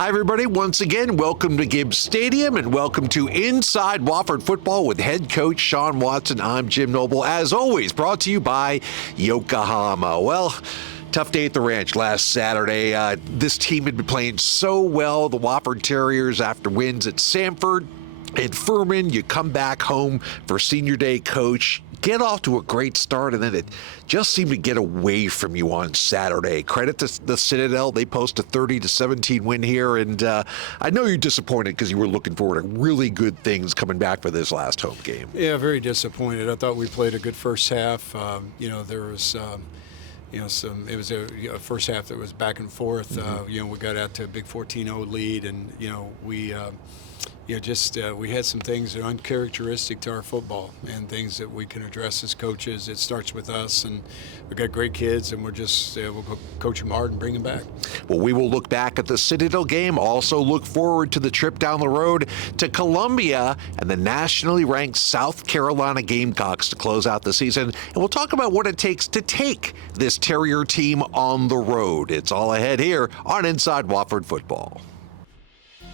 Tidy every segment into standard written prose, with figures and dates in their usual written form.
Hi, everybody. Once again, welcome to Gibbs Stadium and welcome to Inside Wofford Football with head coach Sean Watson. I'm Jim Noble. As always, brought to you by Yokohama. Well, tough day at the ranch last Saturday. This team had been playing so well. The Wofford Terriers, after wins at Sanford and Furman, you come back home for senior day, coach. Get off to a great start, and then it just seemed to get away from you on Saturday. Credit to the Citadel. They post a 30-17 win here, and I know you're disappointed because you were looking forward to really good things coming back for this last home game. Yeah, very disappointed. I thought we played a good first half. There was it was a first half that was back and forth. We got out to a big 14-0 lead, and we had some things that are uncharacteristic to our football and things that we can address as coaches. It starts with us, and we've got great kids, and we'll go coach them hard and bring them back. Well, we will look back at the Citadel game, also look forward to the trip down the road to Columbia and the nationally ranked South Carolina Gamecocks to close out the season. And we'll talk about what it takes to take this Terrier team on the road. It's all ahead here on Inside Wofford Football.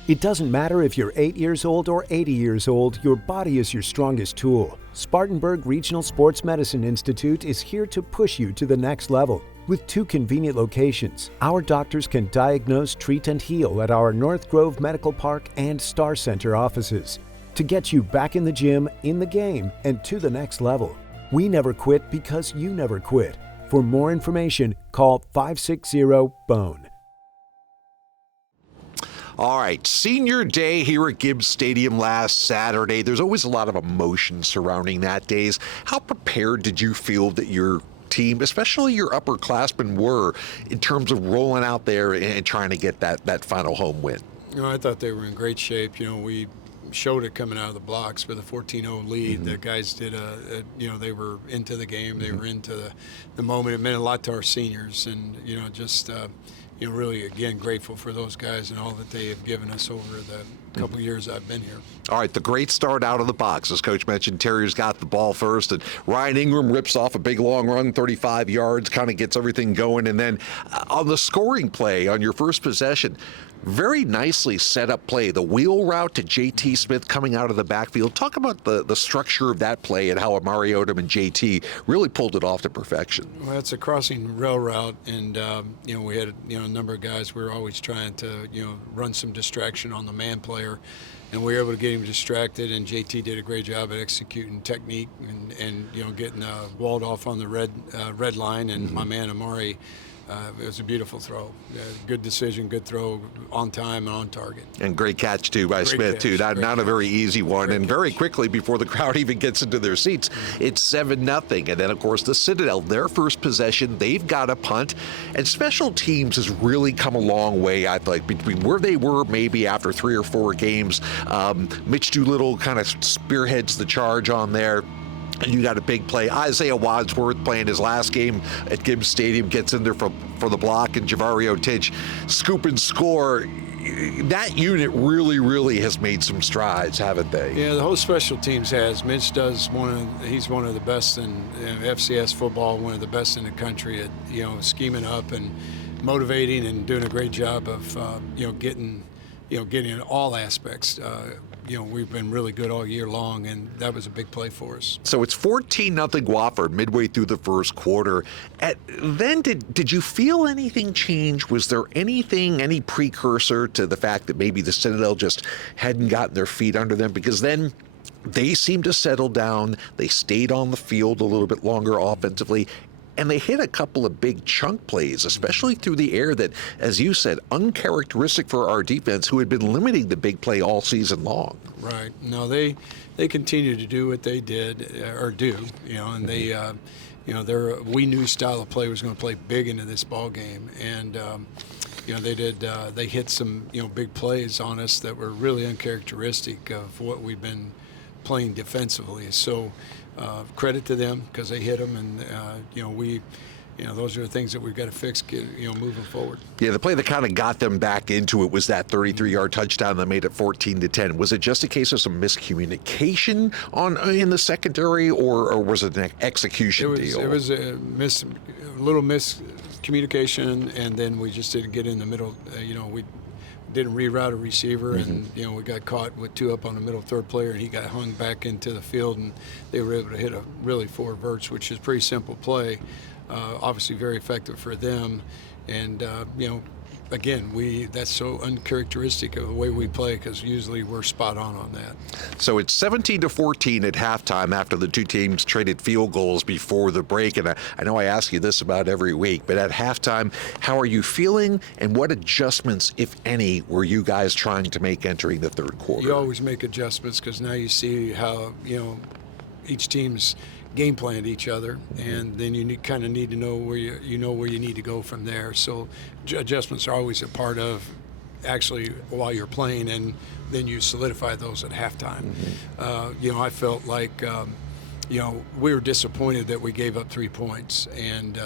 It doesn't matter if you're 8 years old or 80 years old, your body is your strongest tool. Spartanburg Regional Sports Medicine Institute is here to push you to the next level. With 2 convenient locations, our doctors can diagnose, treat, and heal at our North Grove Medical Park and Star Center offices to get you back in the gym, in the game, and to the next level. We never quit because you never quit. For more information, call 560-BONE. All right, senior day here at Gibbs Stadium last Saturday. There's always a lot of emotion surrounding that days. How prepared did you feel that your team, especially your upperclassmen, were in terms of rolling out there and trying to get that final home win? I thought they were in great shape. We showed it coming out of the blocks with a 14-0 lead. The guys did they were into the game. They were into the moment. It meant a lot to our seniors, and really, again, grateful for those guys and all that they have given us over the couple years I've been here. All right, the great start out of the box. As Coach mentioned, Terriers got the ball first, and Ryan Ingram rips off a big long run, 35 yards, kind of gets everything going. And then on the scoring play, on your first possession, very nicely set up play. The wheel route to J.T. Smith coming out of the backfield. Talk about the structure of that play and how Amari Odom and J.T. really pulled it off to perfection. Well, it's a crossing rail route, and we had a number of guys. We were always trying to run some distraction on the man player, and we were able to get him distracted. And J.T. did a great job at executing technique and getting walled off on the red line. And my man Amari. It was a beautiful throw. Good decision, good throw, on time and on target. And great catch, too, by Smith, too. Not a very easy one. And very quickly, before the crowd even gets into their seats, it's 7-0. And then, of course, the Citadel, their first possession, they've got a punt. And special teams has really come a long way, I think, between where they were maybe after 3 or 4 games. Mitch Doolittle kind of spearheads the charge on there. And you got a big play. Isaiah Wadsworth playing his last game at Gibbs Stadium, gets in there for the block, and Javario Titch scoop and score. That unit really, really has made some strides, haven't they? Yeah, the whole special teams has. Mitch he's one of the best in FCS football, one of the best in the country at scheming up and motivating and doing a great job of getting in all aspects. We've been really good all year long, and that was a big play for us. So it's 14-0 Wofford midway through the first quarter. Then did you feel anything change? Was there any precursor to the fact that maybe the Citadel just hadn't gotten their feet under them? Because then they seemed to settle down. They stayed on the field a little bit longer offensively. And they hit a couple of big chunk plays, especially through the air that, as you said, uncharacteristic for our defense, who had been limiting the big play all season long. Right. No, they continue to do what they did or do, and they, their we knew style of play was going to play big into this ball game, and they did. They hit some big plays on us that were really uncharacteristic of what we've been playing defensively. So. Credit to them because they hit them, and those are the things that we've got to fix, moving forward. Yeah, the play that kind of got them back into it was that 33-yard touchdown that made it 14-10. Was it just a case of some miscommunication in the secondary, or was it an execution deal? It was a little miscommunication, and then we just didn't get in the middle. We didn't reroute a receiver, and we got caught with 2 up on the middle third player, and he got hung back into the field, and they were able to hit a really 4 verts, which is a pretty simple play, obviously very effective for them, and again, that's so uncharacteristic of the way we play, because usually we're spot on that. So it's 17-14 at halftime after the two teams traded field goals before the break. And I know I ask you this about every week, but at halftime, how are you feeling, and what adjustments, if any, were you guys trying to make entering the third quarter? You always make adjustments, because now you see how each team's game plan each other, and then you kind of need to know where you need to go from there. So adjustments are always a part of actually while you're playing, and then you solidify those at halftime. I felt like we were disappointed that we gave up 3 points, and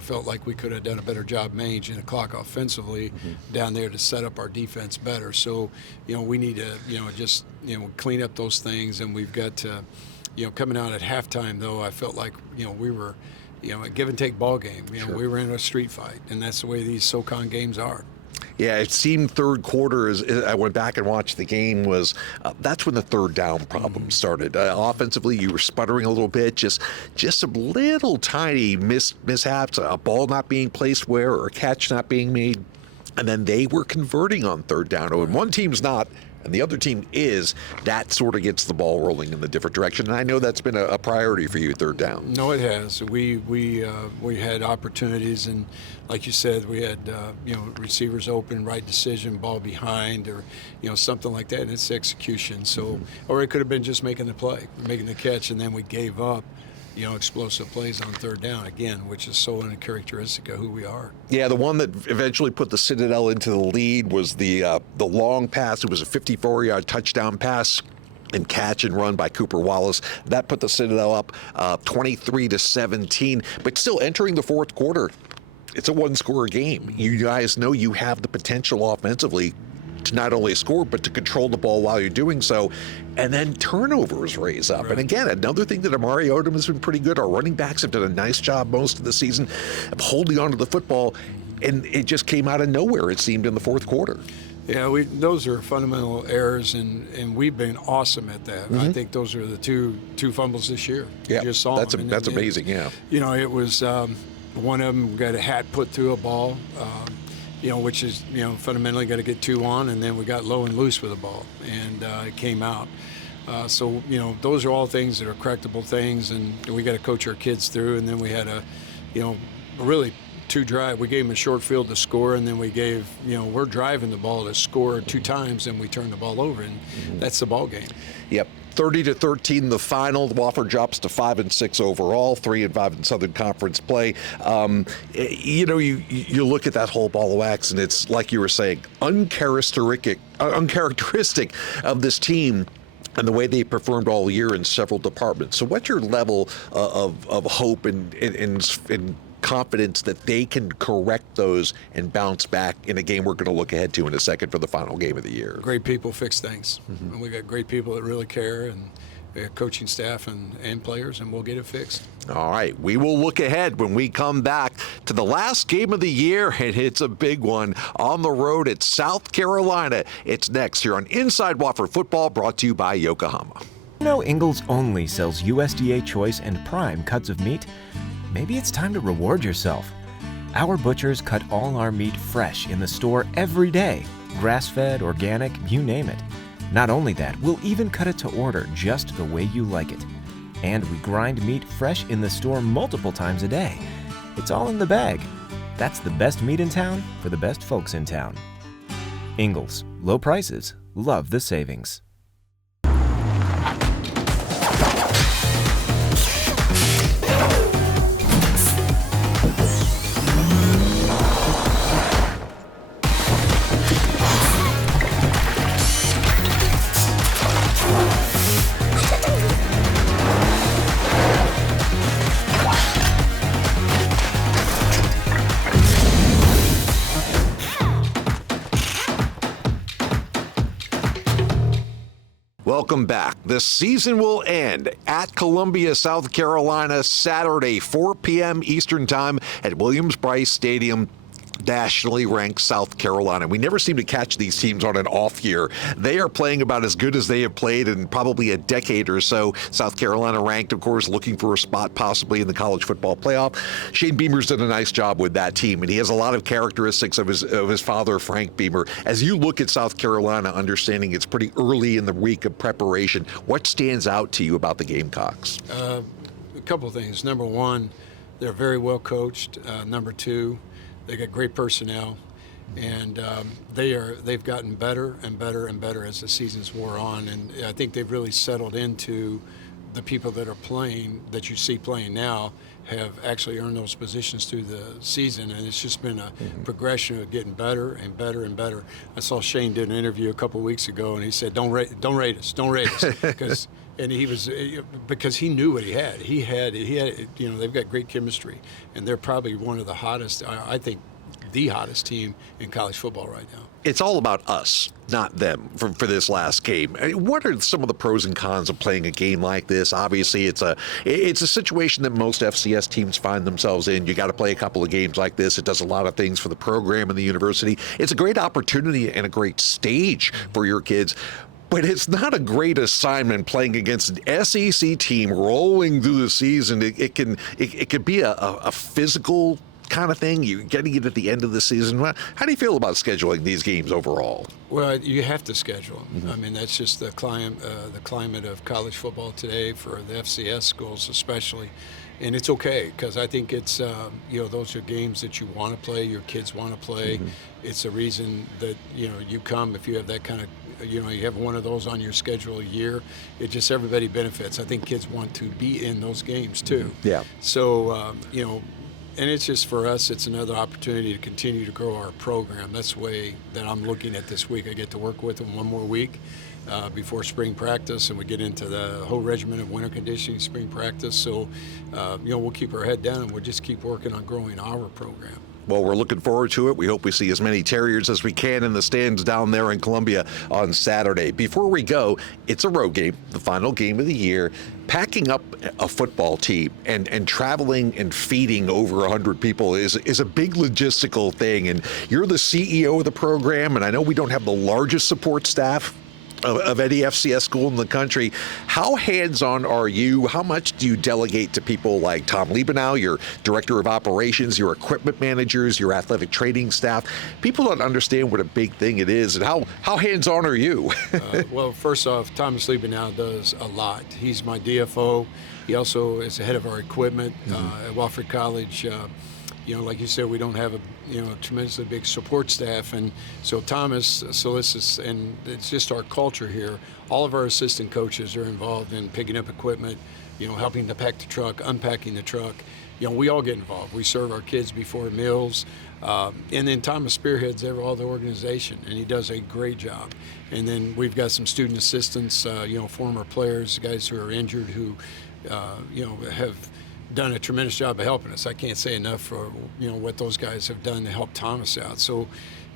felt like we could have done a better job managing the clock offensively down there to set up our defense better. So we need to just clean up those things, and we've got to coming out at halftime, though, I felt like, we were, a give and take ball game. Sure. We were in a street fight, and that's the way these SoCon games are. Yeah, it seemed third quarter, as I went back and watched the game, was that's when the third down problem started. Offensively, you were sputtering a little bit, just some little tiny mishaps, a ball not being placed where, or a catch not being made, and then they were converting on third down. When one team's not, and the other team is, that sort of gets the ball rolling in the different direction. And I know that's been a priority for you, third down. No, it has. We had opportunities, and like you said, we had receivers open, right decision, ball behind, or something like that, and it's execution. So, or it could have been just making the play, making the catch, and then we gave up explosive plays on third down again, which is so uncharacteristic of who we are. Yeah, the one that eventually put the Citadel into the lead was the long pass. It was a 54-yard touchdown pass and catch and run by Cooper Wallace. That put the Citadel up 23-17. But still, entering the fourth quarter, it's a one-score game. You guys know you have the potential offensively to not only score, but to control the ball while you're doing so. And then turnovers raise up. Right. And again, another thing that Amari Odom has been pretty good. Our running backs have done a nice job most of the season of holding on to the football. And it just came out of nowhere, it seemed, in the fourth quarter. Yeah, those are fundamental errors, and we've been awesome at that. I think those are the two fumbles this year. Yeah, you just saw that's them. That's amazing, yeah. It was one of them got a hat put through a ball, which is, fundamentally got to get 2 on, and then we got low and loose with the ball, and it came out. So, those are all things that are correctable things, and we got to coach our kids through. And then we had really 2 drive. We gave them a short field to score, and then we gave, we're driving the ball to score 2 times, and we turned the ball over, and that's the ball game. Yep. 30-13 the final. Wofford drops to 5-6 overall, 3-5 in Southern Conference play. You look at that whole ball of wax, and it's like you were saying, uncharacteristic of this team and the way they performed all year in several departments. So what's your level of hope and confidence that they can correct those and bounce back in a game we're going to look ahead to in a second for the final game of the year? Great people fix things. And we got great people that really care, and we got coaching staff and players, and we'll get it fixed. All right, we will look ahead when we come back to the last game of the year, and it's a big one on the road at South Carolina. It's next here on Inside Wofford Football, brought to you by Yokohama. Ingalls only sells USDA choice and prime cuts of meat. Maybe it's time to reward yourself. Our butchers cut all our meat fresh in the store every day. Grass-fed, organic, you name it. Not only that, we'll even cut it to order just the way you like it. And we grind meat fresh in the store multiple times a day. It's all in the bag. That's the best meat in town for the best folks in town. Ingalls, low prices, love the savings. Welcome back. The season will end at Columbia, South Carolina, Saturday, 4 p.m. Eastern Time at Williams-Brice Stadium. nationally ranked South Carolina. We never seem to catch these teams on an off year. They are playing about as good as they have played in probably a decade or so. South Carolina ranked, of course, looking for a spot possibly in the college football playoff. Shane Beamer's done a nice job with that team, and he has a lot of characteristics of his father, Frank Beamer. As you look at South Carolina, understanding it's pretty early in the week of preparation, what stands out to you about the Gamecocks? A couple of things. Number one, they're very well coached. Number two, they got great personnel, and they've gotten better and better and better as the seasons wore on. And I think they've really settled into the people that are playing, that you see playing now, have actually earned those positions through the season, and it's just been a progression of getting better and better and better. I saw Shane did an interview a couple of weeks ago, and he said, "Don't rate us," because because he knew what he had. He had, they've got great chemistry, and they're probably one of the hottest, I think, the hottest team in college football right now. It's all about us, not them, for this last game. I mean, what are some of the pros and cons of playing a game like this? Obviously, it's a situation that most FCS teams find themselves in. You got to play a couple of games like this. It does a lot of things for the program and the university. It's a great opportunity and a great stage for your kids. But it's not a great assignment playing against an SEC team rolling through the season. It can be a physical kind of thing. You're getting it at the end of the season. How do you feel about scheduling these games overall? Well, you have to schedule them. Mm-hmm. I mean, that's just the climate of college football today for the FCS schools especially. And it's okay, because I think it's, those are games that you want to play, your kids want to play. Mm-hmm. It's a reason that, you come if you have that kind of, you have one of those on your schedule a year. It just, everybody benefits. I think kids want to be in those games too. Yeah. So, and it's just, for us, it's another opportunity to continue to grow our program. That's the way that I'm looking at this week. I get to work with them one more week before spring practice, and we get into the whole regimen of winter conditioning, spring practice. So, we'll keep our head down, and we'll just keep working on growing our program. Well, we're looking forward to it. We hope we see as many Terriers as we can in the stands down there in Columbia on Saturday. Before we go, it's a road game, the final game of the year. Packing up a football team and traveling and feeding over 100 people is a big logistical thing. And you're the CEO of the program, and I know we don't have the largest support staff of any FCS school in the country. How hands-on are you? How much do you delegate to people like Tom Liebenow, your director of operations, your equipment managers, your athletic training staff? People don't understand what a big thing it is, and how hands-on are you? Well, first off, Thomas Liebenow does a lot. He's my DFO. He also is the head of our equipment at Wofford College. Like you said, we don't have a tremendously big support staff, and so Thomas solicits, and it's just our culture here. All of our assistant coaches are involved in picking up equipment, helping to pack the truck, unpacking the truck. We all get involved. We serve our kids before meals, and then Thomas spearheads all the organization, and he does a great job. And then we've got some student assistants, former players, guys who are injured, who have done a tremendous job of helping us. I can't say enough for what those guys have done to help Thomas out. So,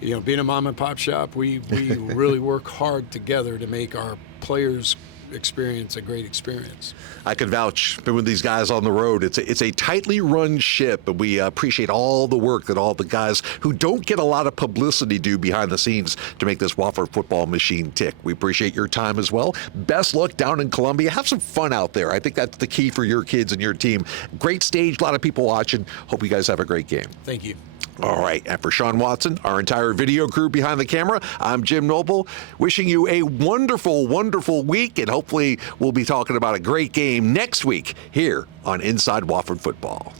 being a mom and pop shop, we really work hard together to make our players' experience a great experience. I can vouch. Been with these guys on the road. It's a tightly run ship, and we appreciate all the work that all the guys who don't get a lot of publicity do behind the scenes to make this Wofford football machine tick. We appreciate your time as well. Best luck down in Columbia. Have some fun out there. I think that's the key for your kids and your team. Great stage, a lot of people watching. Hope you guys have a great game. Thank you. All right, and for Sean Watson, our entire video crew behind the camera, I'm Jim Noble, wishing you a wonderful, wonderful week, and hopefully we'll be talking about a great game next week here on Inside Wofford Football.